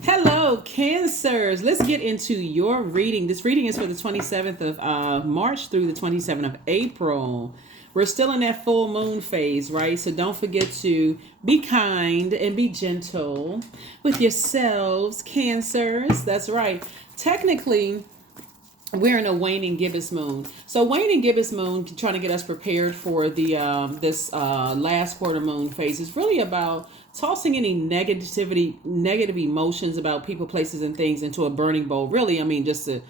Hello, Cancers. Let's get into your reading. This reading is for the 27th of March through the 27th of April. We're still in that full moon phase, right? So don't forget to be kind and be gentle with yourselves, Cancers. That's right. Technically, we're in a waning gibbous moon. So waning gibbous moon, trying to get us prepared for the this last quarter moon phase, is really about tossing any negative emotions about people, places, and things into a burning bowl. Really, I mean, just to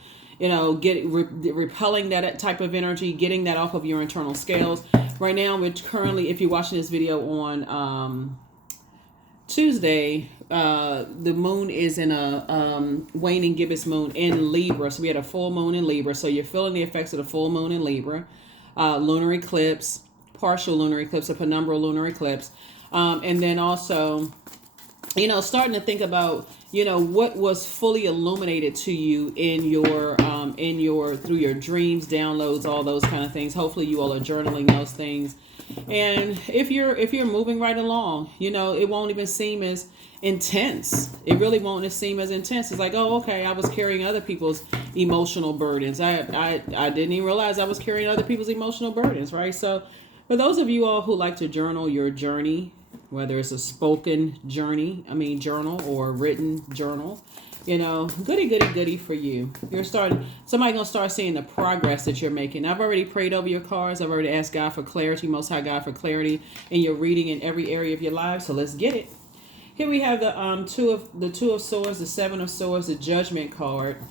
get repelling that type of energy, getting that off of your internal scales. Right now, we're currently, if you're watching this video on Tuesday, the moon is in a waning gibbous moon in Libra. So we had a full moon in Libra. So you're feeling the effects of the full moon in Libra, lunar eclipse, partial lunar eclipse, a penumbral lunar eclipse. And then also, starting to think about, what was fully illuminated to you in your through your dreams, downloads, all those kind of things. Hopefully you all are journaling those things. And if you're moving right along, it won't even seem as intense. It really won't seem as intense. It's like, oh, okay, I was carrying other people's emotional burdens. I didn't even realize I was carrying other people's emotional burdens, right? So for those of you all who like to journal your journey, whether it's a spoken journal or a written journal, goody for you. Somebody gonna start seeing the progress that you're making. I've already prayed over your cards. I've already asked God for clarity, Most High God for clarity in your reading in every area of your life. So let's get it. Here we have the two of swords, the seven of swords, the judgment card,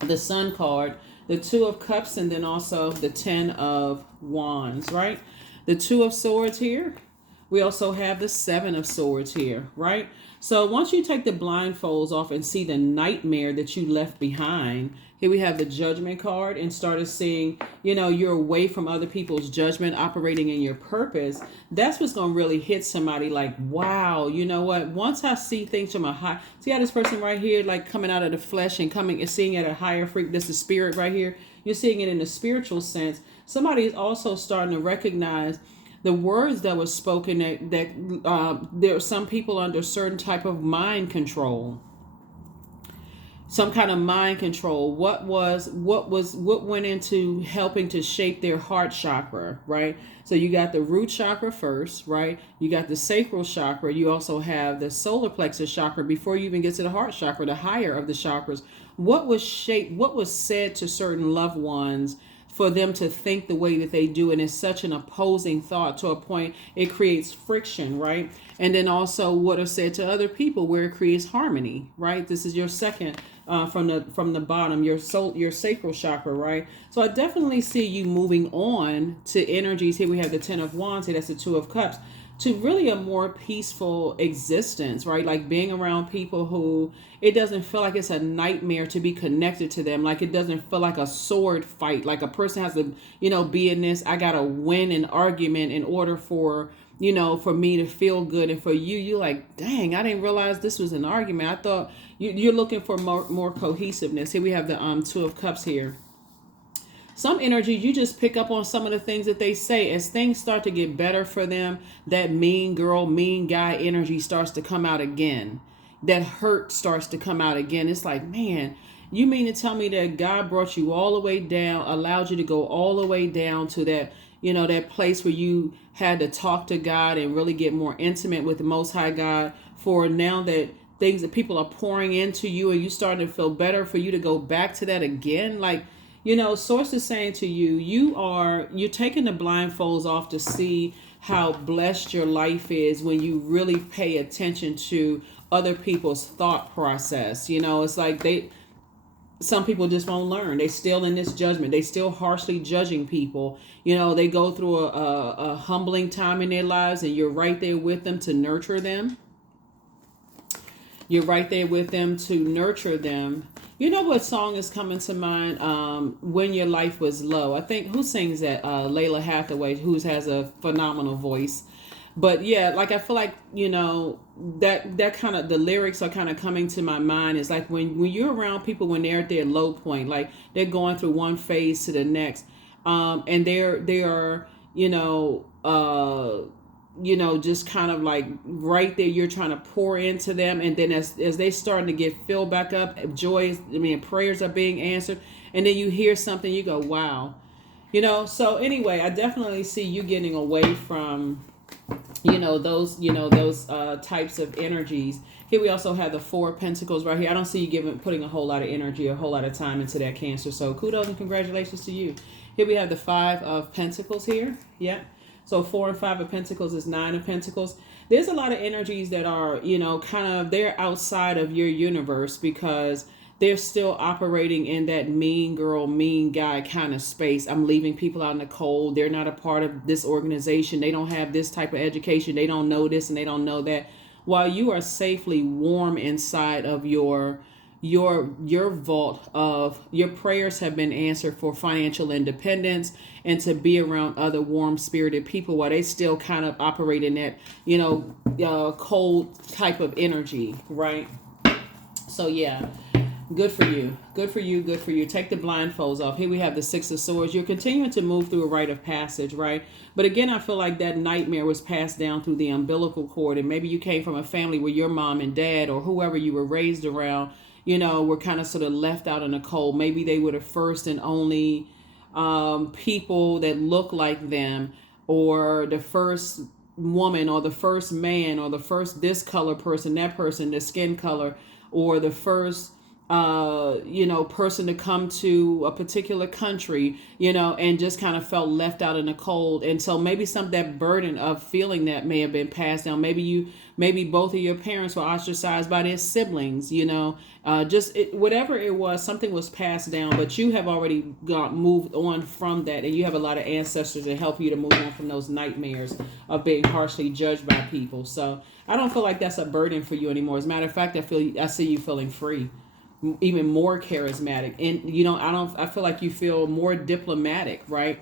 the sun card, the two of cups, and then also the 10 of wands, right? The two of swords here. We also have the seven of swords here, right? So once you take the blindfolds off and see the nightmare that you left behind, here we have the judgment card, and started seeing, you're away from other people's judgment, operating in your purpose. That's what's going to really hit somebody like, wow, you know what? Once I see things from a high, see how this person right here, like coming out of the flesh and coming and seeing at a higher frequency, this is spirit right here. You're seeing it in a spiritual sense. Somebody is also starting to recognize the words that was spoken, that there are some people under certain type of mind control, some kind of mind control. What went into helping to shape their heart chakra, right? So you got the root chakra first, right? You got the sacral chakra. You also have the solar plexus chakra before you even get to the heart chakra, the higher of the chakras. What was shaped, what was said to certain loved ones for them to think the way that they do, and it's such an opposing thought to a point it creates friction, right? And then also what are said to other people where it creates harmony, right? This is your second from the bottom, your sacral chakra, right? So I definitely see you moving on to energies. Here we have the 10 of wands, here that's the 2 of cups, to really a more peaceful existence, right? Like being around people who it doesn't feel like it's a nightmare to be connected to them. Like it doesn't feel like a sword fight. Like a person has to, be in this, I got to win an argument in order for, for me to feel good. And for you like, dang, I didn't realize this was an argument. I thought you're looking for more cohesiveness. Here we have the 2 of cups here. Some energy, you just pick up on some of the things that they say. As things start to get better for them, that mean girl, mean guy energy starts to come out again. That hurt starts to come out again. It's like, man, you mean to tell me that God brought you all the way down, allowed you to go all the way down to that, that place where you had to talk to God and really get more intimate with the Most High God, for now that things that people are pouring into you and you starting to feel better, for you to go back to that again? Like, Source is saying to you, you're taking the blindfolds off to see how blessed your life is when you really pay attention to other people's thought process. It's like some people just won't learn. They still in this judgment. They still harshly judging people. They go through a humbling time in their lives, and you're right there with them to nurture them. You're right there with them to nurture them. You know what song is coming to mind? When Your Life Was Low. I think, who sings that? Layla Hathaway, who has a phenomenal voice. But yeah, like I feel like, that kind of, the lyrics are kind of coming to my mind. It's like when you're around people when they're at their low point, like they're going through one phase to the next. And they are, just kind of like right there, you're trying to pour into them. And then as they starting to get filled back up, prayers are being answered. And then you hear something, you go, wow. So anyway, I definitely see you getting away from, those types of energies. Here we also have the Four of Pentacles right here. I don't see you putting a whole lot of energy, a whole lot of time into that, Cancer. So kudos and congratulations to you. Here we have the Five of Pentacles here. Yeah. So 4 and 5 of Pentacles is 9 of Pentacles. There's a lot of energies that are, they're outside of your universe because they're still operating in that mean girl, mean guy kind of space. I'm leaving people out in the cold. They're not a part of this organization. They don't have this type of education. They don't know this and they don't know that. While you are safely warm inside of your vault of your prayers have been answered for financial independence and to be around other warm spirited people while they still kind of operate in that, cold type of energy, right? So yeah. Good for you. Good for you. Good for you. Take the blindfolds off. Here we have the Six of Swords. You're continuing to move through a rite of passage, right? But again, I feel like that nightmare was passed down through the umbilical cord. And maybe you came from a family where your mom and dad or whoever you were raised around, were kind of sort of left out in the cold. Maybe they were the first and only people that look like them, or the first woman or the first man or the first this color person, that person, the skin color, or the first person to come to a particular country, and just kind of felt left out in the cold. And so maybe that burden of feeling that may have been passed down. Maybe both of your parents were ostracized by their siblings, whatever it was, something was passed down, but you have already moved on from that. And you have a lot of ancestors to help you to move on from those nightmares of being harshly judged by people. So I don't feel like that's a burden for you anymore. As a matter of fact, I see you feeling free, even more charismatic, and I feel like you feel more diplomatic, right?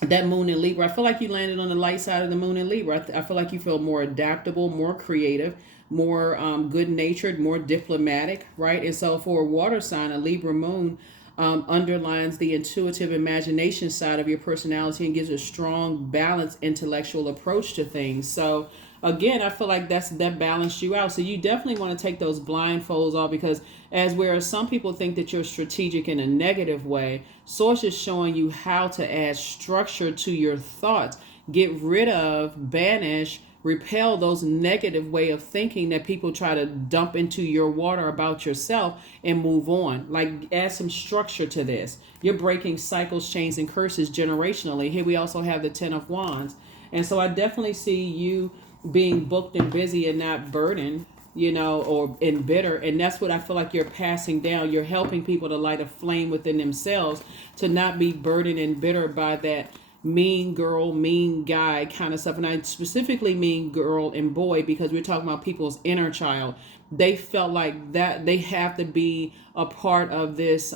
That Moon in Libra, I feel like you landed on the light side of the Moon in Libra. I feel like you feel more adaptable, more creative, more good-natured, more diplomatic, right? And so for a water sign, a Libra Moon underlines the intuitive imagination side of your personality and gives a strong, balanced, intellectual approach to things. So again, I feel like that balanced you out. So you definitely want to take those blindfolds off, because whereas some people think that you're strategic in a negative way, Source is showing you how to add structure to your thoughts. Get rid of, banish, repel those negative way of thinking that people try to dump into your water about yourself, and move on. Like, add some structure to this. You're breaking cycles, chains, and curses generationally. Here we also have the 10 of Wands. And so I definitely see you being booked and busy and not burdened, or in bitter. And that's what I feel like you're passing down. You're helping people to light a flame within themselves, to not be burdened and bitter by that mean girl, mean guy kind of stuff. And I specifically mean girl and boy, because we're talking about people's inner child. They felt like that they have to be a part of this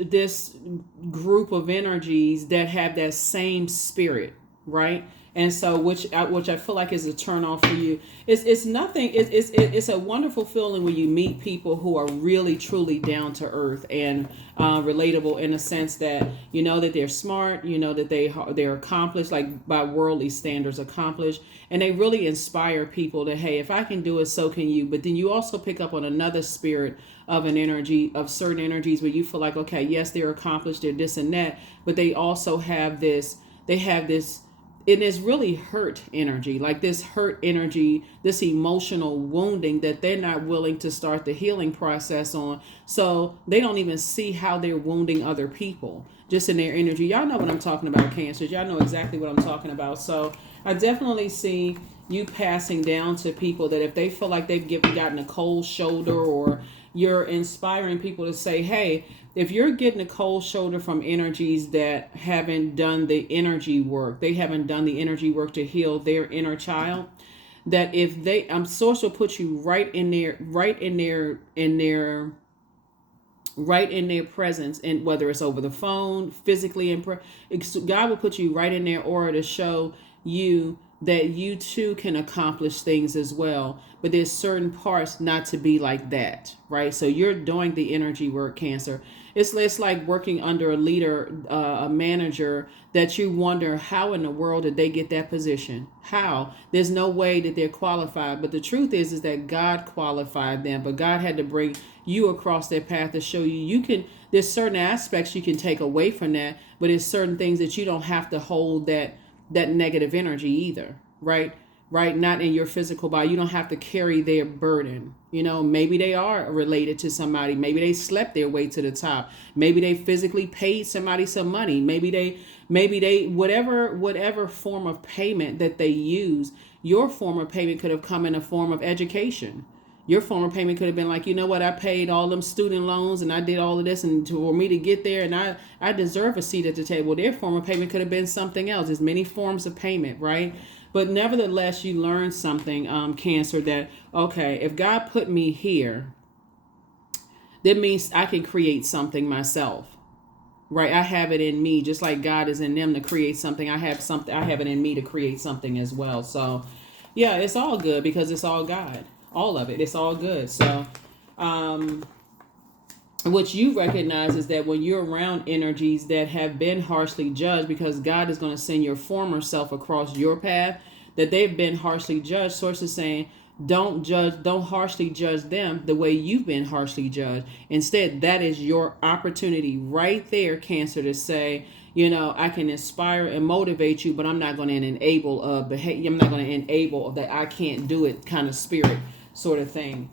this group of energies that have that same spirit, right? And so which I feel like is a turn off for you. It's nothing. It's a wonderful feeling when you meet people who are really truly down to earth and relatable, in a sense that that they're smart, that they're accomplished, like by worldly standards accomplished, and they really inspire people to, hey, if I can do it, so can you. But then you also pick up on another spirit of an energy, of certain energies, where you feel like, okay, yes, they're accomplished, they're this and that, but they also have this. It is really hurt energy, like this hurt energy, this emotional wounding that they're not willing to start the healing process on. So they don't even see how they're wounding other people just in their energy. Y'all know what I'm talking about, Cancers. Y'all know exactly what I'm talking about. So I definitely see you passing down to people that if they feel like they've gotten a cold shoulder, or you're inspiring people to say, hey, if you're getting a cold shoulder from energies that haven't done the energy work, they haven't done the energy work to heal their inner child, that if they, Source will put you right in their presence, and whether it's over the phone, physically, and God will put you right in their aura to show you that you too can accomplish things as well. But there's certain parts not to be like that, right? So you're doing the energy work, Cancer. It's like working under a leader, a manager, that you wonder how in the world did they get that position? How? There's no way that they're qualified. But the truth is that God qualified them. But God had to bring you across that path to show you can. There's certain aspects you can take away from that, but there's certain things that you don't have to hold that negative energy either, right? Right? Not in your physical body. You don't have to carry their burden. Maybe they are related to somebody. Maybe they slept their way to the top. Maybe they physically paid somebody some money. Maybe they whatever form of payment that they use, your form of payment could have come in a form of education. Your form of payment could have been like, you know what, I paid all them student loans and I did all of this and for me to get there and I deserve a seat at the table. Their form of payment could have been something else. There's many forms of payment, right? But nevertheless, you learn something, Cancer, that, okay, if God put me here, that means I can create something myself, right? I have it in me, just like God is in them to create something. I have it in me to create something as well. So yeah, it's all good because it's all God. All of it. It's all good. So what you recognize is that when you're around energies that have been harshly judged, because God is going to send your former self across your path, that they've been harshly judged. Source is saying, don't harshly judge them the way you've been harshly judged. Instead, that is your opportunity right there, Cancer, to say, I can inspire and motivate you, but I'm not going to enable behavior. I'm not going to enable that I can't do it kind of spirit sort of thing.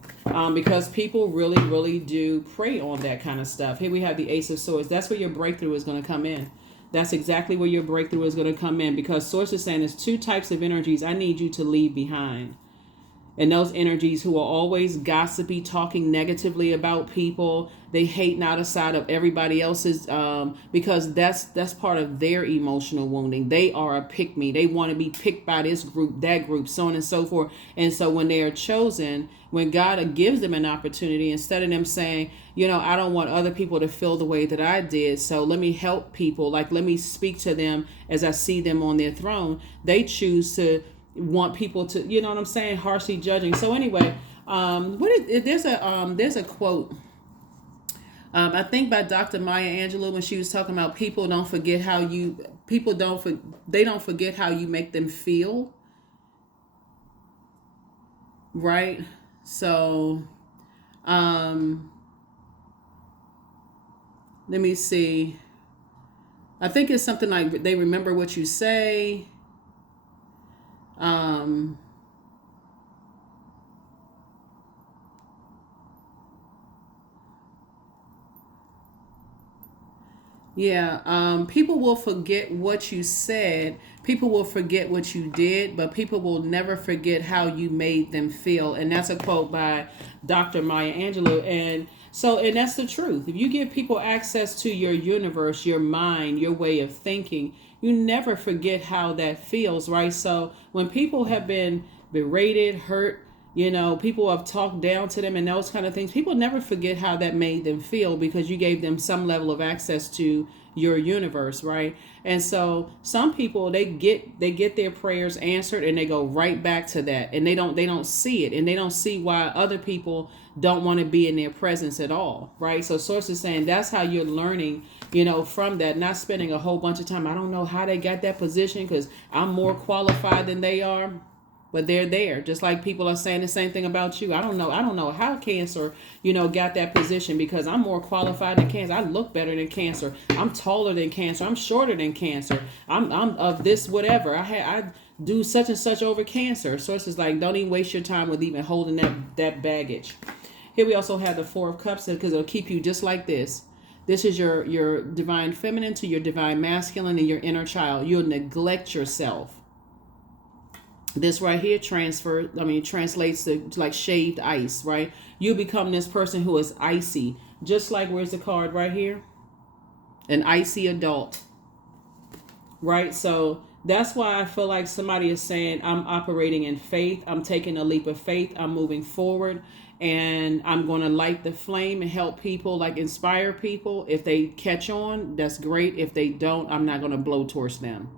Because people really, really do prey on that kind of stuff. Here we have the Ace of Swords. That's where your breakthrough is going to come in. That's exactly where your breakthrough is going to come in, because Source is saying there's two types of energies I need you to leave behind. And those energies who are always gossipy, talking negatively about people, they hate out of sight of everybody else's, because that's part of their emotional wounding. They are a pick me. They want to be picked by this group, that group, so on and so forth. And so when they are chosen, when God gives them an opportunity, instead of them saying, I don't want other people to feel the way that I did, so let me help people, like let me speak to them as I see them on their throne, they choose to want people to, what I'm saying, harshly judging. So anyway, there's a quote, I think by Dr. Maya Angelou, when she was talking about they don't forget how you make them feel, right? So let me see, I think it's something like they remember what you say. People will forget what you said. People will forget what you did, but people will never forget how you made them feel. And that's a quote by Dr. Maya Angelou. And that's the truth. If you give people access to your universe, your mind, your way of thinking, you never forget how that feels, right? So when people have been berated, hurt, people have talked down to them and those kind of things, people never forget how that made them feel, because you gave them some level of access to your universe, right? And so some people, they get their prayers answered and they go right back to that, and they don't see it, and they don't see why other people don't want to be in their presence at all, right? So Source is saying that's how you're learning, from that, not spending a whole bunch of time. I don't know how they got that position because I'm more qualified than they are. But they're there, just like people are saying the same thing about you. I don't know how Cancer, got that position, because I'm more qualified than Cancer. I look better than Cancer. I'm taller than Cancer. I'm shorter than Cancer. I'm of this whatever. I do such and such over Cancer. Source is like, don't even waste your time with even holding that baggage. Here we also have the Four of Cups, because it'll keep you just like this. This is your divine feminine to your divine masculine and your inner child. You'll neglect yourself. This right here translates to like shaved ice, right? You become this person who is icy, just like, where's the card right here? An icy adult, right? So that's why I feel like somebody is saying, I'm operating in faith. I'm taking a leap of faith. I'm moving forward, and I'm going to light the flame and help people, like inspire people. If they catch on, that's great. If they don't, I'm not going to blowtorch them.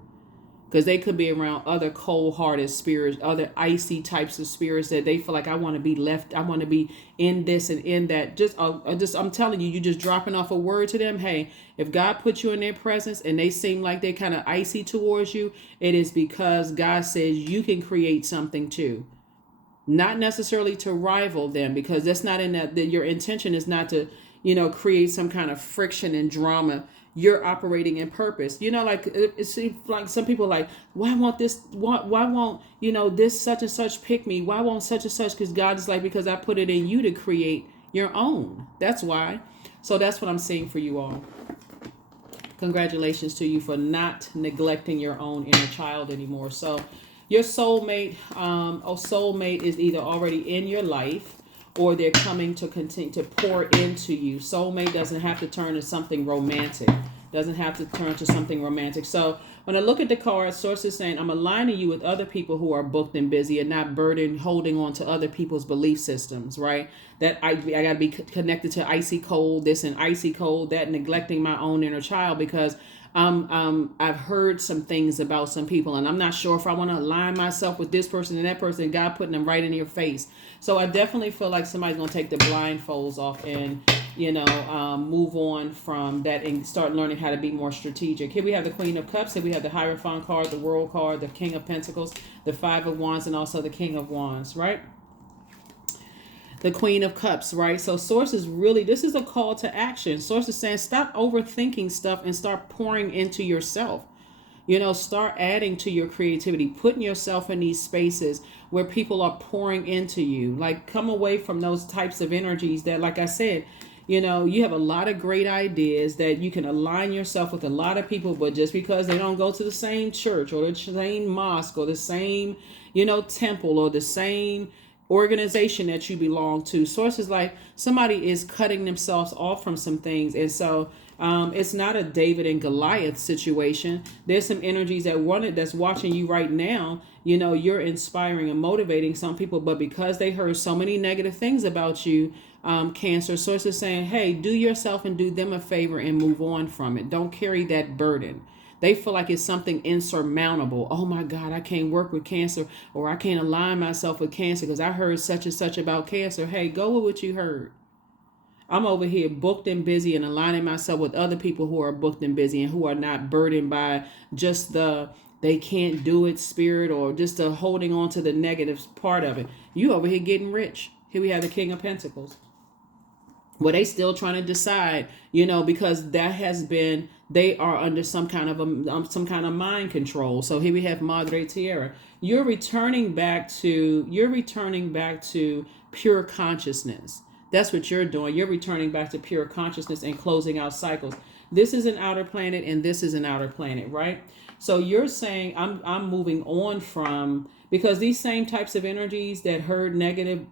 because they could be around other cold-hearted spirits, other icy types of spirits that they feel like, I want to be left, I want to be in this and in that. I'm telling you, you just dropping off a word to them. Hey, if God put you in their presence and they seem like they're kind of icy towards you, it is because God says you can create something too. Not necessarily to rival them, because that's not in that your intention is not to, create some kind of friction and drama. You're operating in purpose. Like it's like some people like, why won't this? Why won't this such and such pick me? Why won't such and such? Because God is like, because I put it in you to create your own. That's why. So that's what I'm saying for you all. Congratulations to you for not neglecting your own inner child anymore. So your soulmate, soulmate is either already in your life or they're coming to continue to pour into you. Soulmate doesn't have to turn to something romantic. Doesn't have to turn to something romantic. So when I look at the card, Source is saying, I'm aligning you with other people who are booked and busy and not burdened, holding on to other people's belief systems, right? That I got to be connected to icy cold, this and icy cold, that, neglecting my own inner child, because I've heard some things about some people and I'm not sure if I want to align myself with this person and that person. God putting them right in your face. So I definitely feel like somebody's going to take the blindfolds off and, move on from that and start learning how to be more strategic. Here we have the Queen of Cups. Here we have the Hierophant card, the World card, the King of Pentacles, the Five of Wands, and also the King of Wands, right? The Queen of Cups, right? So Source is really, this is a call to action. Source is saying, stop overthinking stuff and start pouring into yourself. Start adding to your creativity, putting yourself in these spaces where people are pouring into you. Like, come away from those types of energies that, like I said, you have a lot of great ideas that you can align yourself with a lot of people, but just because they don't go to the same church or the same mosque or the same, temple or the same organization that you belong to. Source is like somebody is cutting themselves off from some things. And so it's not a David and Goliath situation. There's some energies that's watching you right now. You're inspiring and motivating some people, but because they heard so many negative things about you, Cancer, Source is saying, hey, do yourself and do them a favor and move on from it. Don't carry that burden. They feel like it's something insurmountable. Oh my God, I can't work with Cancer, or I can't align myself with Cancer because I heard such and such about Cancer. Hey, go with what you heard. I'm over here booked and busy and aligning myself with other people who are booked and busy and who are not burdened by just the they can't do it spirit or just the holding on to the negative part of it. You over here getting rich. Here we have the King of Pentacles. Well, they still trying to decide, because that has been, they are under some kind of mind control. So here we have Madre Tierra. You're returning back to pure consciousness. That's what you're doing. You're returning back to pure consciousness and closing out cycles. This is an outer planet and this is an outer planet, right? So you're saying I'm moving on from, because these same types of energies that heard negative,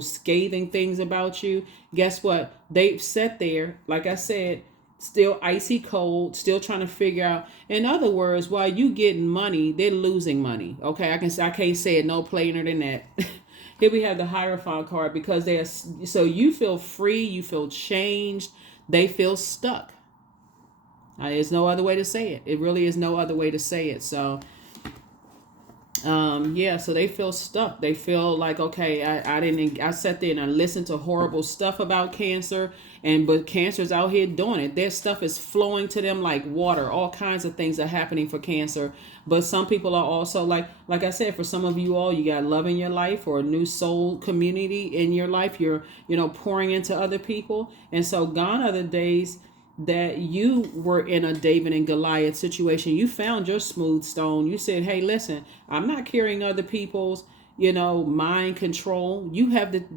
scathing things about you, guess what? They've sat there, like I said, still icy cold, still trying to figure out. In other words, while you getting money, they're losing money. Okay, I can't say it no plainer than that. Here we have the Hierophant card, because so you feel free, you feel changed, they feel stuck. There's no other way to say it. It really is no other way to say it. So so they feel stuck. They feel like, okay, I sat there and I listened to horrible stuff about Cancer, but Cancer's out here doing it. Their stuff is flowing to them like water. All kinds of things are happening for Cancer. But some people are also like I said, for some of you all, you got love in your life or a new soul community in your life. You're, pouring into other people. And so gone are the days that you were in a David and Goliath situation. You found your smooth stone. You said, hey, listen, I'm not carrying other people's, mind control.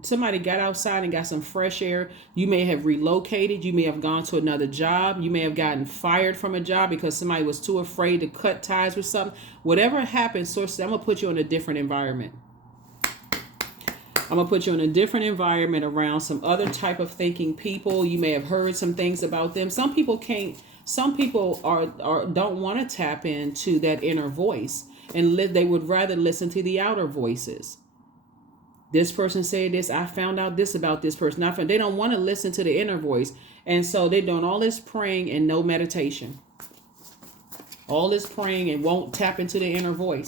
Somebody got outside and got some fresh air. You may have relocated. You may have gone to another job. You may have gotten fired from a job because somebody was too afraid to cut ties with something. Whatever happened, Source, I'm going to put you in a different environment. I'm going to put you in a different environment around some other type of thinking people. You may have heard some things about them. Some people don't want to tap into that inner voice, and they would rather listen to the outer voices. This person said this. I found out this about this person. They don't want to listen to the inner voice. And so they're doing all this praying and no meditation. All this praying and won't tap into the inner voice.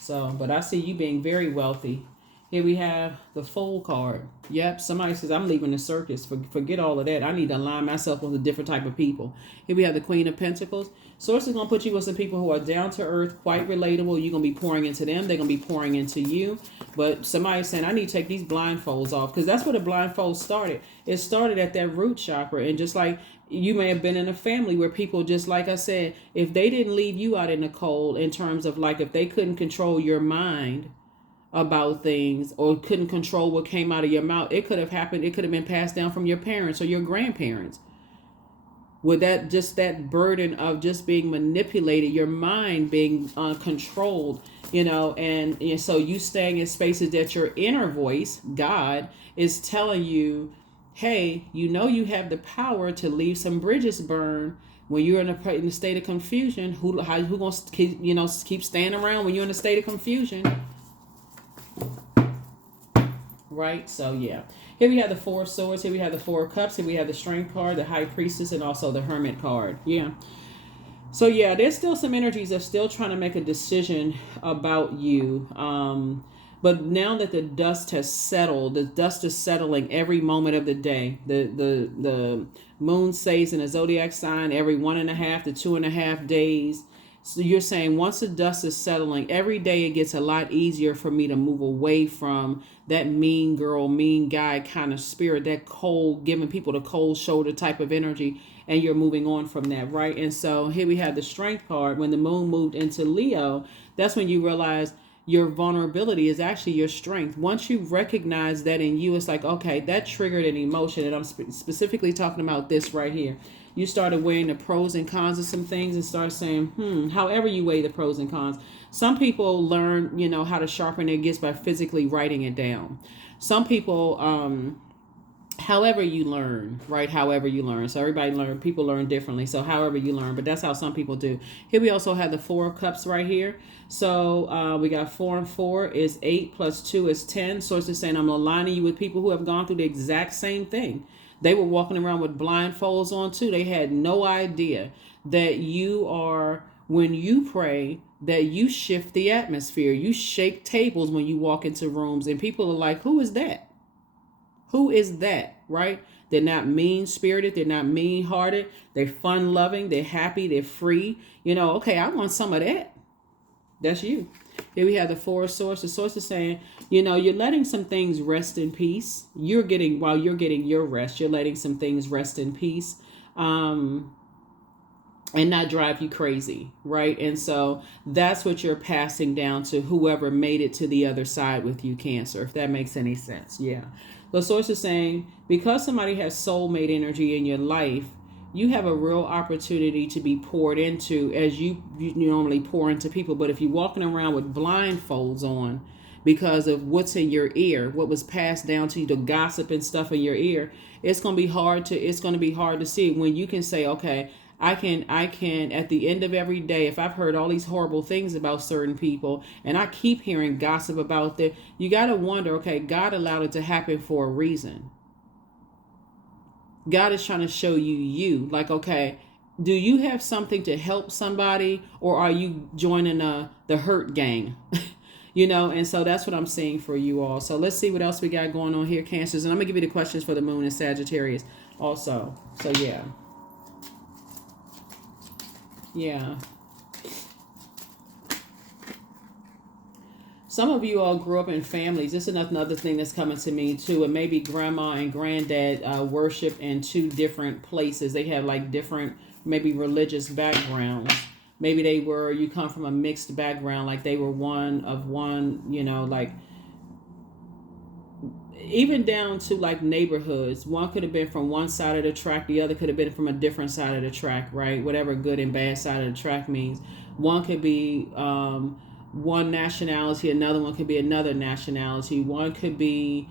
So, but I see you being very wealthy. Here we have the Fool card. Yep, somebody says, I'm leaving the circus. Forget all of that. I need to align myself with a different type of people. Here we have the Queen of Pentacles. Source is going to put you with some people who are down to earth, quite relatable. You're going to be pouring into them. They're going to be pouring into you. But somebody's saying, I need to take these blindfolds off. Because that's where the blindfolds started. It started at that root chakra. And just like you may have been in a family where people, just like I said, if they didn't leave you out in the cold in terms of like if they couldn't control your mind about things or couldn't control what came out of your mouth, it could have happened. It could have been passed down from your parents or your grandparents. With that, just that burden of just being manipulated, your mind being controlled, and so you staying in spaces that your inner voice, God, is telling you, hey, you have the power to leave some bridges burn. When you're in a state of confusion, who gonna keep staying around when you're in a state of confusion? Right? So yeah. Here we have the Four of Swords. Here we have the Four of Cups. Here we have the Strength card, the High Priestess, and also the Hermit card. Yeah. So yeah, there's still some energies that's still trying to make a decision about you. But now that the dust has settled, the dust is settling every moment of the day. The moon stays in a zodiac sign every 1.5 to 2.5 days. So you're saying once the dust is settling, every day it gets a lot easier for me to move away from that mean girl, mean guy kind of spirit, that cold, giving people the cold shoulder type of energy, and you're moving on from that, right? And so here we have the Strength card. When the moon moved into Leo, that's when you realize your vulnerability is actually your strength. Once you recognize that in you, it's like, okay, that triggered an emotion, and I'm specifically talking about this right here. You started weighing the pros and cons of some things and start saying, however you weigh the pros and cons. Some people learn, how to sharpen their gifts by physically writing it down. Some people, however you learn, right? However you learn. So people learn differently. So however you learn, but that's how some people do. Here we also have the Four of Cups right here. So we got 4 and 4 is 8 plus 2 is 10. Source is saying, I'm aligning you with people who have gone through the exact same thing. They were walking around with blindfolds on too. They had no idea that when you pray, that you shift the atmosphere. You shake tables when you walk into rooms, and people are like, who is that? Who is that? Right? They're not mean-spirited. They're not mean-hearted. They're fun-loving. They're happy. They're free. Okay, I want some of that. That's you. Here we have the Four of Swords. The Source is saying, you're letting some things rest in peace. While you're getting your rest, you're letting some things rest in peace. And not drive you crazy, right? And so that's what you're passing down to whoever made it to the other side with you, Cancer, if that makes any sense. Yeah. The Source is saying, because somebody has soulmate energy in your life, you have a real opportunity to be poured into as you normally pour into people. But if you're walking around with blindfolds on because of what's in your ear, what was passed down to you, the gossip and stuff in your ear, it's going to be hard to see when you can say, okay, I can at the end of every day, if I've heard all these horrible things about certain people and I keep hearing gossip about them, you got to wonder, okay, God allowed it to happen for a reason. God is trying to show you, like, okay, do you have something to help somebody, or are you joining the hurt gang? And so that's what I'm seeing for you all. So let's see what else we got going on here, Cancers. And I'm going to give you the questions for the moon and Sagittarius also. So yeah. Yeah. Some of you all grew up in families. This is another thing that's coming to me too. And maybe grandma and granddad worship in two different places. They have like different, maybe religious backgrounds. Maybe you come from a mixed background, like they were one of one, like even down to like neighborhoods. One could have been from one side of the track. The other could have been from a different side of the track, right? Whatever good and bad side of the track means. One could be one nationality. Another one could be another nationality. One could be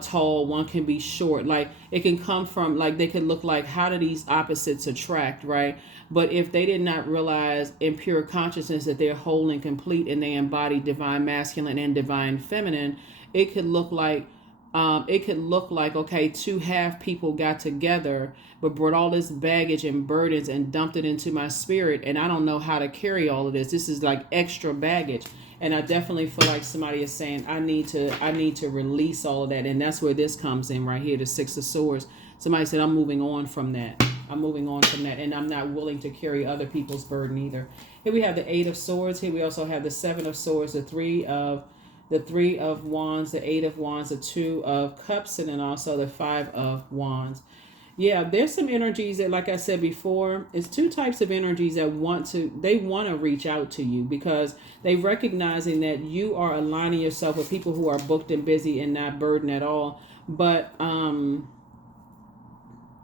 tall. One can be short. Like it can come from, like they could look like, how do these opposites attract, right? But if they did not realize in pure consciousness that they're whole and complete and they embody divine masculine and divine feminine, it could look like it could look like, okay, two half people got together but brought all this baggage and burdens and dumped it into my spirit, and I don't know how to carry all of this. This is like extra baggage. And I definitely feel like somebody is saying, I need to release all of that. And that's where this comes in right here, the Six of Swords. Somebody said, I'm moving on from that. I'm moving on from that. And I'm not willing to carry other people's burden either. Here we have the Eight of Swords. Here we also have the Seven of Swords, the Three of Wands, the Eight of Wands, the Two of Cups, and then also the Five of Wands. Yeah, there's some energies that, like I said before, it's two types of energies that want to reach out to you because they recognizing that you are aligning yourself with people who are booked and busy and not burdened at all. But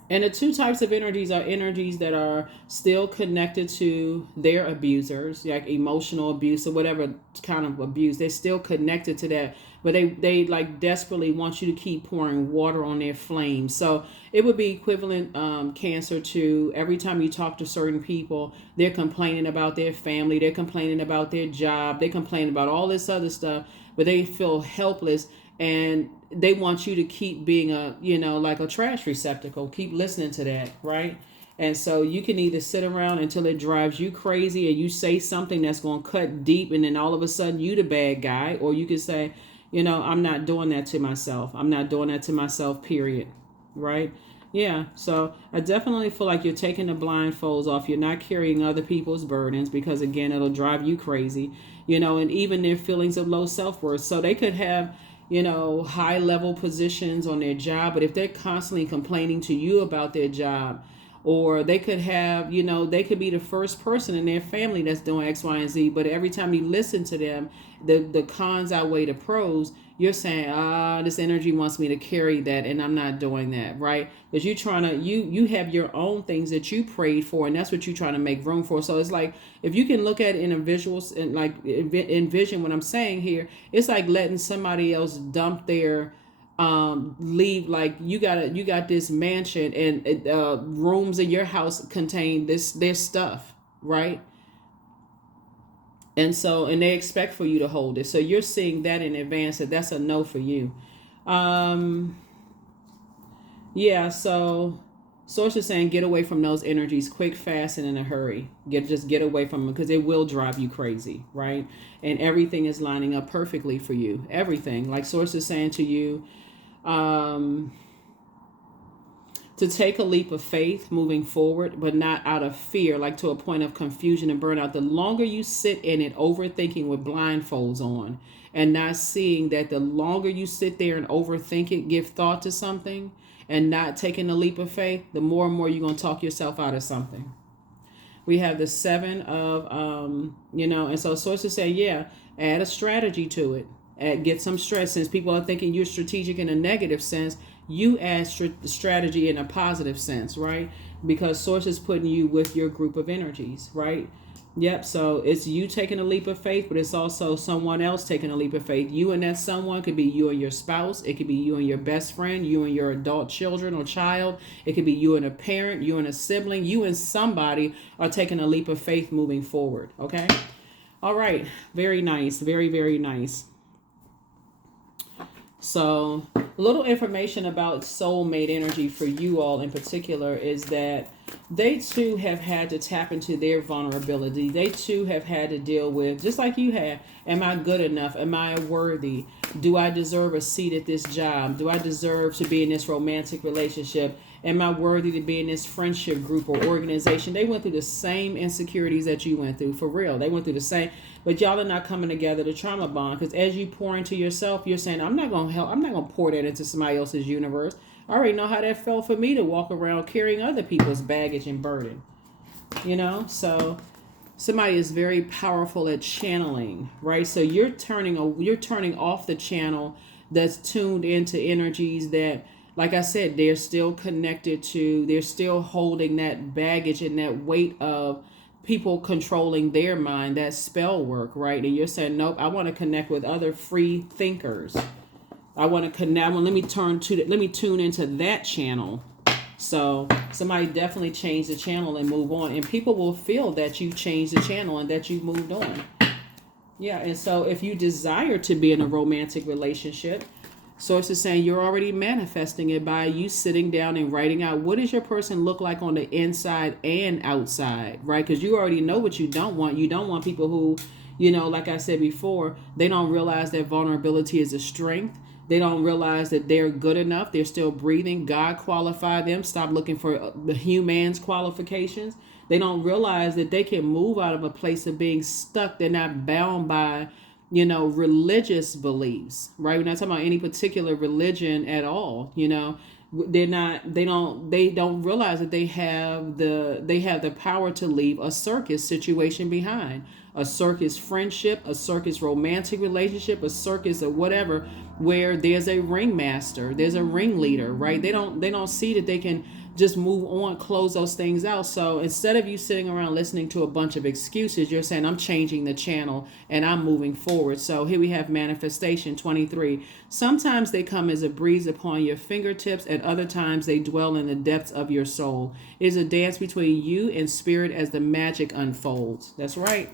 and the two types of energies are energies that are still connected to their abusers, like emotional abuse or whatever kind of abuse. They're still connected to that, but they like desperately want you to keep pouring water on their flames. So it would be equivalent, Cancer, to every time you talk to certain people, they're complaining about their family, they're complaining about their job, they complain about all this other stuff, but they feel helpless. And they want you to keep being like a trash receptacle. Keep listening to that, right? And so you can either sit around until it drives you crazy and you say something that's going to cut deep, and then all of a sudden you the bad guy. Or you can say, I'm not doing that to myself. I'm not doing that to myself, period. Right? Yeah. So I definitely feel like you're taking the blindfolds off. You're not carrying other people's burdens because, again, it'll drive you crazy, and even their feelings of low self-worth. So they could have high level positions on their job, but if they're constantly complaining to you about their job, or they could have, they could be the first person in their family that's doing X, Y, and Z, but every time you listen to them, the cons outweigh the pros. You're saying, this energy wants me to carry that, and I'm not doing that, right? Because you're trying to, you have your own things that you prayed for, and that's what you're trying to make room for. So it's like, if you can look at it in a visual, and like envision what I'm saying here, it's like letting somebody else dump their leave. Like you got this mansion, and rooms in your house contain their stuff, right? And they expect for you to hold it. So you're seeing that in advance, that's a no for you. Yeah, so Source is saying get away from those energies quick, fast, and in a hurry. Just get away from them because it will drive you crazy, right? And everything is lining up perfectly for you. Everything. Like Source is saying to you, to take a leap of faith moving forward, but not out of fear, like to a point of confusion and burnout. The longer you sit in it, overthinking with blindfolds on, and not seeing that the longer you sit there and overthink it, give thought to something, and not taking a leap of faith, the more and more you're going to talk yourself out of something. We have the Seven of, and so Sources say, yeah, add a strategy to it. Get some stress. Since people are thinking you're strategic in a negative sense, you add strategy in a positive sense, right? Because Source is putting you with your group of energies, right? Yep. So it's you taking a leap of faith, but it's also someone else taking a leap of faith. You and that someone could be you and your spouse. It could be you and your best friend, you and your adult children or child. It could be you and a parent, you and a sibling. You and somebody are taking a leap of faith moving forward. Okay. All right. Very nice. Very, very nice. So a little information about soulmate energy for you all in particular is that they too have had to tap into their vulnerability. They too have had to deal with, just like you have, am I good enough? Am I worthy? Do I deserve a seat at this job? Do I deserve to be in this romantic relationship? Am I worthy to be in this friendship group or organization? They went through the same insecurities that you went through, for real. They went through the same, but y'all are not coming together to trauma bond, because as you pour into yourself, you're saying, I'm not going to help. I'm not going to pour that into somebody else's universe. I already know how that felt for me to walk around carrying other people's baggage and burden, so somebody is very powerful at channeling, right? So you're turning off the channel that's tuned into energies that, like I said, they're still connected to, they're still holding that baggage and that weight of people controlling their mind, that spell work, right? And you're saying, nope, I want to connect with other free thinkers. I want to connect. Let me tune into that channel. So somebody definitely changed the channel and move on, and people will feel that you've changed the channel and that you've moved on. Yeah, and so if you desire to be in a romantic relationship, Source is saying you're already manifesting it by you sitting down and writing out what does your person look like on the inside and outside, right? Because you already know what you don't want. You don't want people who, like I said before, they don't realize that vulnerability is a strength. They don't realize that they're good enough. They're still breathing. God qualified them. Stop looking for the human's qualifications. They don't realize that they can move out of a place of being stuck. They're not bound by religious beliefs, right? We're not talking about any particular religion at all. They don't realize that they have the power to leave a circus situation behind, a circus friendship, a circus romantic relationship, a circus or whatever, where there's a ringmaster, there's a ringleader, right? They don't see that they can just move on, close those things out. So instead of you sitting around listening to a bunch of excuses, you're saying, I'm changing the channel and I'm moving forward. So here we have manifestation 23. Sometimes they come as a breeze upon your fingertips. At other times they dwell in the depths of your soul. It is a dance between you and spirit as the magic unfolds. That's right.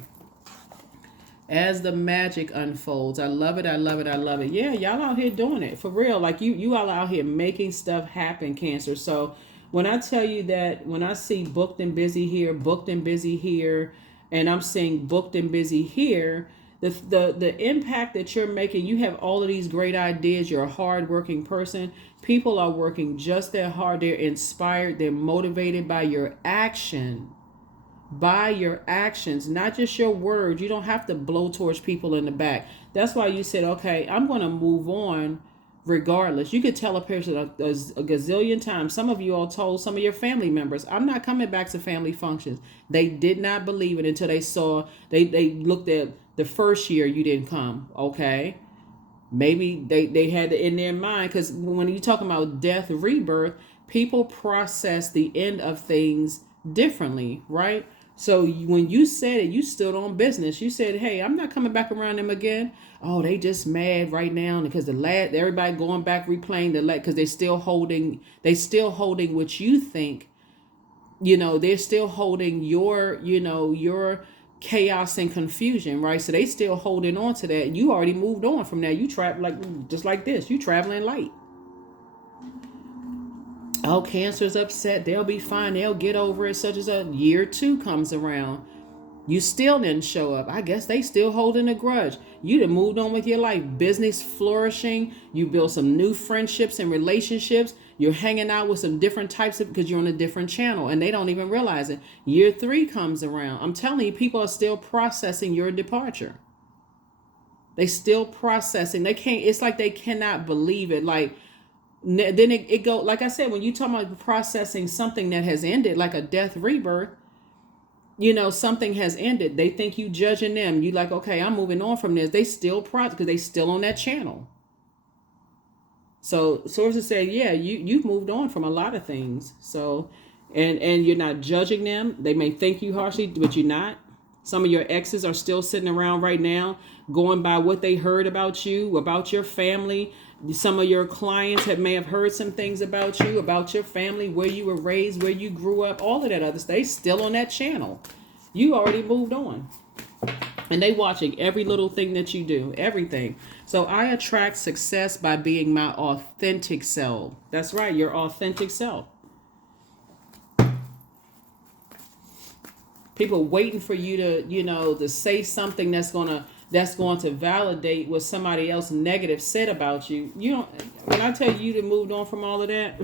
As the magic unfolds. I love it. I love it. I love it. Yeah, y'all out here doing it for real. Like you all out here making stuff happen, Cancer. So when I tell you that, when I see booked and busy here, booked and busy here, and I'm seeing booked and busy here, the impact that you're making, you have all of these great ideas. You're a hardworking person. People are working just that hard. They're inspired. They're motivated by your action. By your actions, not just your words. You don't have to blow towards people in the back. That's why you said, okay, I'm going to move on regardless. You could tell a person a gazillion times. Some of you all told some of your family members, I'm not coming back to family functions. They did not believe it until they looked at the first year you didn't come. Okay. Maybe they had it in their mind, because when you're talking about death, rebirth, people process the end of things differently, right? So when you said it, you stood on business. You said, hey, I'm not coming back around them again. Oh, they just mad right now because everybody going back replaying because they're still holding what you think, they're still holding your chaos and confusion, right? So they still holding on to that. You already moved on from that. You travel just like this. You traveling light. Oh, Cancer's upset. They'll be fine. They'll get over it. Such as a year 2 comes around. You still didn't show up. I guess they still holding a grudge. You done moved on with your life. Business flourishing. You build some new friendships and relationships. You're hanging out with some different types of, because you're on a different channel and they don't even realize it. Year 3 comes around. I'm telling you, people are still processing your departure. They still processing. They can't, it's like they cannot believe it. Like, then it go, like I said, when you talk about processing something that has ended, like a death rebirth, something has ended. They think you judging them. You like, okay, I'm moving on from this. They still because they still on that channel. So sources say, yeah, you've moved on from a lot of things. So, and you're not judging them. They may think you harshly, but you're not. Some of your exes are still sitting around right now, going by what they heard about you, about your family. Some of your clients may have heard some things about you, about your family, where you were raised, where you grew up, all of that other stuff. They still on that channel. You already moved on. And they watching every little thing that you do, everything. So I attract success by being my authentic self. That's right, your authentic self. People waiting for you to, to say something that's going to validate what somebody else negative said about you. You don't. When I tell you to move on from all of that,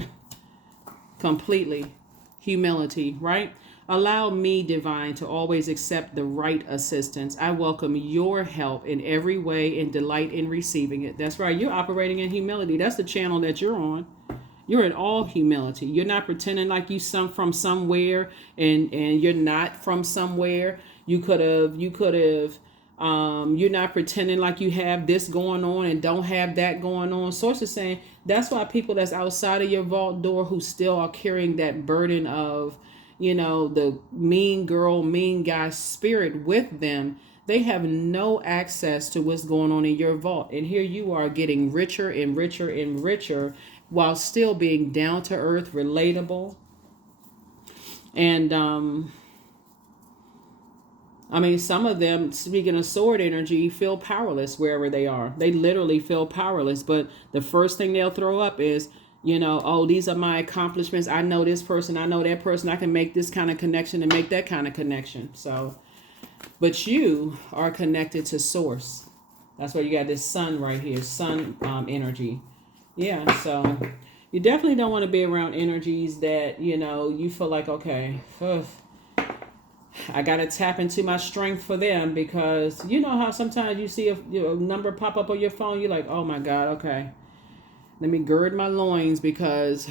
completely, humility, right? Allow me, divine, to always accept the right assistance. I welcome your help in every way and delight in receiving it. That's right. You're operating in humility. That's the channel that you're on. You're in all humility. You're not pretending like you from somewhere and you're not from somewhere. You could have. You're not pretending like you have this going on and don't have that going on. Sources saying that's why people that's outside of your vault door who still are carrying that burden of, the mean girl, mean guy spirit with them, they have no access to what's going on in your vault. And here you are getting richer and richer and richer while still being down to earth, relatable. And I mean, some of them, speaking of sword energy, feel powerless wherever they are. They literally feel powerless. But the first thing they'll throw up is, oh, these are my accomplishments. I know this person. I know that person. I can make this kind of connection and make that kind of connection. So, but you are connected to source. That's why you got this sun right here, sun energy. Yeah, so you definitely don't want to be around energies that, you feel like, okay, I got to tap into my strength for them, because you know how sometimes you see a number pop up on your phone, you're like, oh my God, okay, let me gird my loins because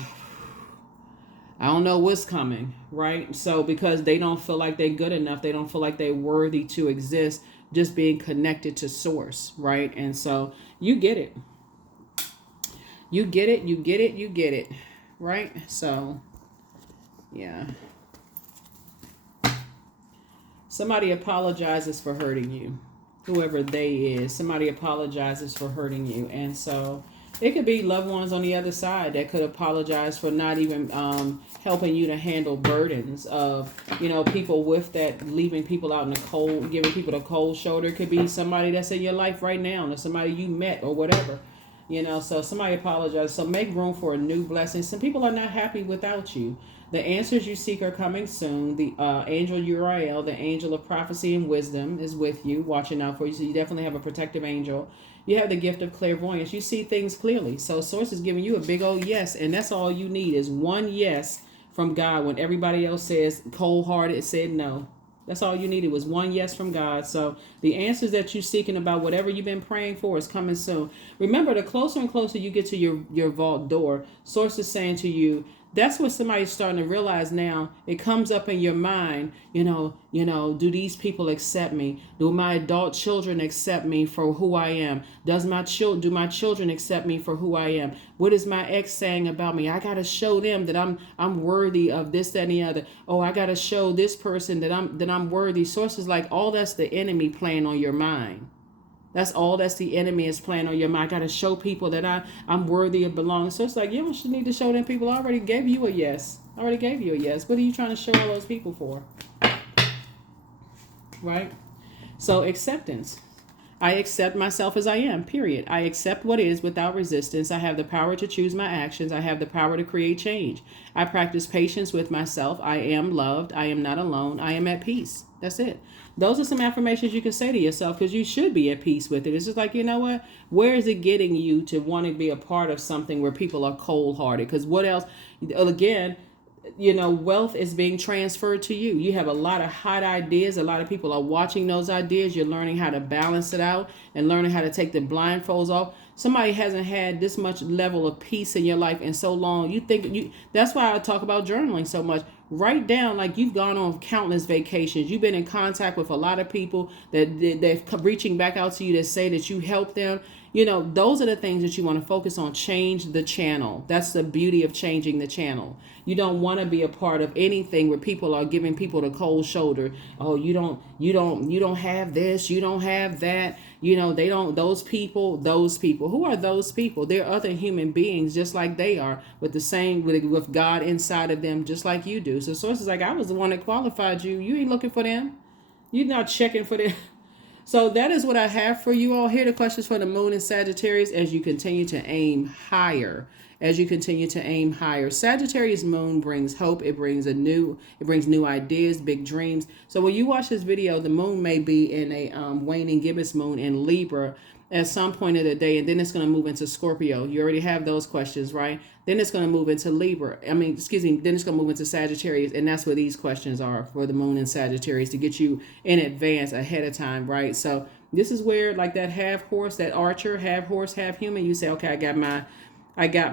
I don't know what's coming, right? So because they don't feel like they're good enough, they don't feel like they're worthy to exist, just being connected to source, right? And so you get it. You get it, you get it, you get it, right? So, yeah. Somebody apologizes for hurting you, whoever they is. Somebody apologizes for hurting you. And so it could be loved ones on the other side that could apologize for not even helping you to handle burdens of, people with that, leaving people out in the cold, giving people the cold shoulder. It could be somebody that's in your life right now, or somebody you met or whatever. So somebody apologizes. So make room for a new blessing. Some people are not happy without you. The answers you seek are coming soon. The angel Uriel, the angel of prophecy and wisdom, is with you, watching out for you. So you definitely have a protective angel. You have the gift of clairvoyance. You see things clearly. So Source is giving you a big old yes. And that's all you need is one yes from God when everybody else says cold-hearted, said no. That's all you needed was one yes from God. So the answers that you're seeking about whatever you've been praying for is coming soon. Remember, the closer and closer you get to your vault door, Source is saying to you, that's what somebody's starting to realize now. It comes up in your mind, do these people accept me? Do my adult children accept me for who I am? Do my children accept me for who I am? What is my ex saying about me? I got to show them that I'm worthy of this, that, and the other. Oh, I got to show this person that I'm worthy. Sources like all that's the enemy playing on your mind. That's all that's the enemy is playing on your mind. I got to show people that I'm worthy of belonging. So it's like, you don't need to show them people. I already gave you a yes. I already gave you a yes. What are you trying to show all those people for? Right? So acceptance. I accept myself as I am, period. I accept what is without resistance. I have the power to choose my actions. I have the power to create change. I practice patience with myself. I am loved. I am not alone. I am at peace. That's it. Those are some affirmations you can say to yourself because you should be at peace with it. It's just like, you know what? Where is it getting you to want to be a part of something where people are cold-hearted? Because what else? Again, wealth is being transferred to you. You have a lot of hot ideas. A lot of people are watching those ideas. You're learning how to balance it out and learning how to take the blindfolds off. Somebody hasn't had this much level of peace in your life in so long. That's why I talk about journaling so much. Write down like you've gone on countless vacations. You've been in contact with a lot of people that reaching back out to you that say that you helped them. Those are the things that you want to focus on. Change the channel. That's the beauty of changing the channel. You don't want to be a part of anything where people are giving people the cold shoulder. Oh, you don't have this, you don't have that. They don't, those people. Who are those people? They're other human beings just like they are, with the same, with God inside of them, just like you do. So Source is like, I was the one that qualified you. You ain't looking for them. You're not checking for them. So that is what I have for you all. Here are the questions for the moon in Sagittarius as you continue to aim higher. Sagittarius moon brings hope. It brings new ideas, big dreams. So when you watch this video, the moon may be in a waning gibbous moon in Libra at some point of the day, and then it's going to move into Scorpio. You already have those questions, right? Then it's going to move into Libra. Then it's going to move into Sagittarius, and that's what these questions are for the moon in Sagittarius, to get you in advance ahead of time, right? So this is where, like that half horse, that archer, half horse, half human, you say, okay, I got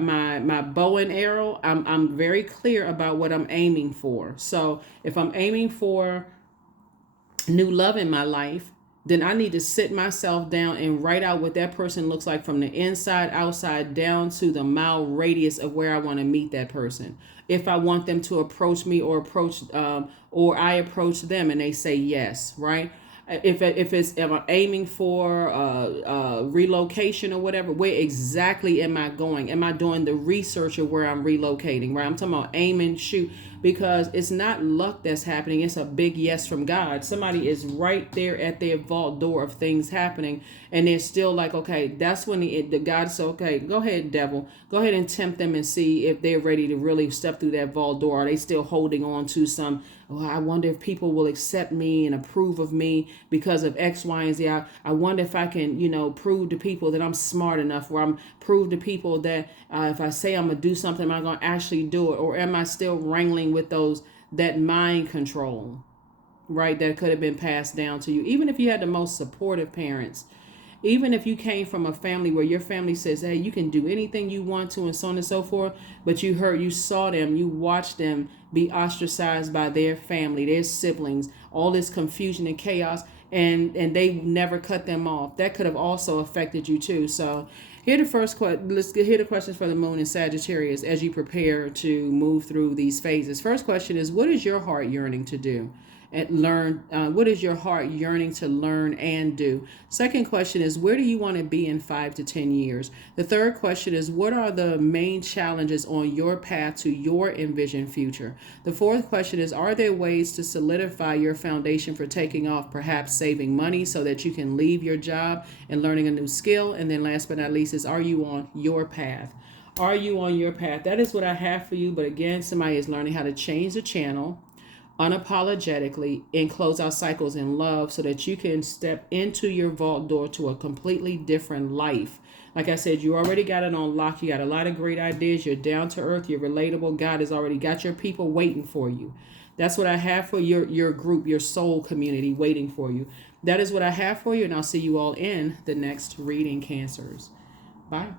my bow and arrow. I'm very clear about what I'm aiming for. So if I'm aiming for new love in my life, then I need to sit myself down and write out what that person looks like from the inside, outside, down to the mile radius of where I want to meet that person. If I want them to approach me or or I approach them and they say yes, right? If I'm aiming for relocation or whatever, where exactly am I going? Am I doing the research of where I'm relocating, right? I'm talking about aim and shoot. because it's not luck that's happening. It's a big yes from God. Somebody is right there at their vault door of things happening, and they're still like, okay, that's when the God said, okay, go ahead, devil, go ahead and tempt them and see if they're ready to really step through that vault door. Are they still holding on to some, oh, I wonder if people will accept me and approve of me because of X, Y, and Z. I wonder if I can, prove to people that I'm smart enough, or I'm prove to people that if I say I'm going to do something, I'm going to actually do it. Or am I still wrangling with that mind control, right? That could have been passed down to you. Even if you had the most supportive parents, even if you came from a family where your family says, hey, you can do anything you want to, and so on and so forth, but you saw them, you watched them be ostracized by their family, their siblings, all this confusion and chaos, and they never cut them off. That could have also affected you too. So let's hear the questions for the moon in Sagittarius as you prepare to move through these phases. First question is, what is your heart yearning to do? And learn, what is your heart yearning to learn and do? Second question is, where do you want to be in 5 to 10 years? The third question is, what are the main challenges on your path to your envisioned future? The fourth question is, are there ways to solidify your foundation for taking off, perhaps saving money so that you can leave your job and learning a new skill? And then last but not least is, are you on your path? Are you on your path? That is what I have for you. But again, somebody is learning how to change the channel unapologetically and close out cycles in love so that you can step into your vault door to a completely different life. Like I said, you already got it on lock. You got a lot of great ideas. You're down to earth. You're relatable. God has already got your people waiting for you. That's what I have for your group, your soul community waiting for you. That is what I have for you. And I'll see you all in the next reading, Cancers. Bye.